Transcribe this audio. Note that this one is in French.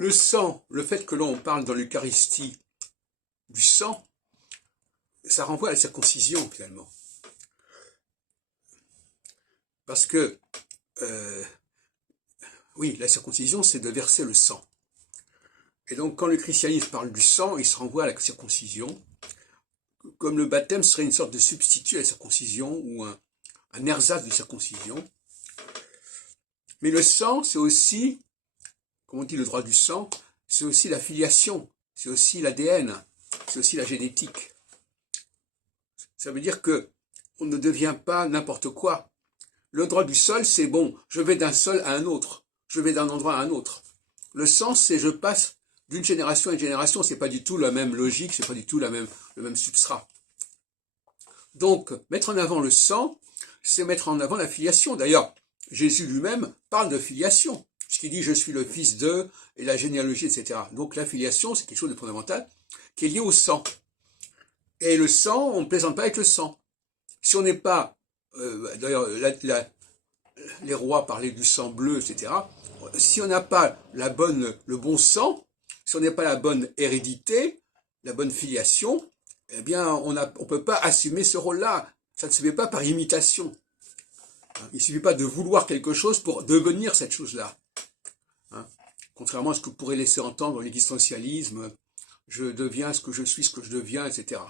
Le sang, le fait que l'on parle dans l'Eucharistie du sang, ça renvoie à la circoncision finalement. Parce que, oui, la circoncision, c'est de verser le sang. Et donc, quand le christianisme parle du sang, il se renvoie à la circoncision, comme le baptême serait une sorte de substitut à la circoncision, ou un ersatz de circoncision. Mais le sang, c'est aussi, comme on dit le droit du sang, c'est aussi la filiation, c'est aussi l'ADN, c'est aussi la génétique. Ça veut dire que on ne devient pas n'importe quoi. Le droit du sol, c'est bon, je vais d'un sol à un autre, je vais d'un endroit à un autre. Le sang, c'est je passe d'une génération à une génération, c'est pas du tout la même logique, c'est pas du tout le même substrat. Donc, mettre en avant le sang, c'est mettre en avant la filiation. D'ailleurs, Jésus lui-même parle de filiation, puisqu'il dit « je suis le fils de » et la généalogie, etc. Donc la filiation, c'est quelque chose de fondamental qui est lié au sang. Et le sang, on ne plaisante pas avec le sang. Si on n'est pas, d'ailleurs, les rois parlaient du sang bleu, etc. Si on n'a pas le bon sang, si on n'a pas la bonne hérédité, la bonne filiation, eh bien, on peut pas assumer ce rôle-là. Ça ne se fait pas par imitation. Il ne suffit pas de vouloir quelque chose pour devenir cette chose-là. Contrairement à ce que pourrait laisser entendre l'existentialisme, je deviens ce que je suis, ce que je deviens, etc.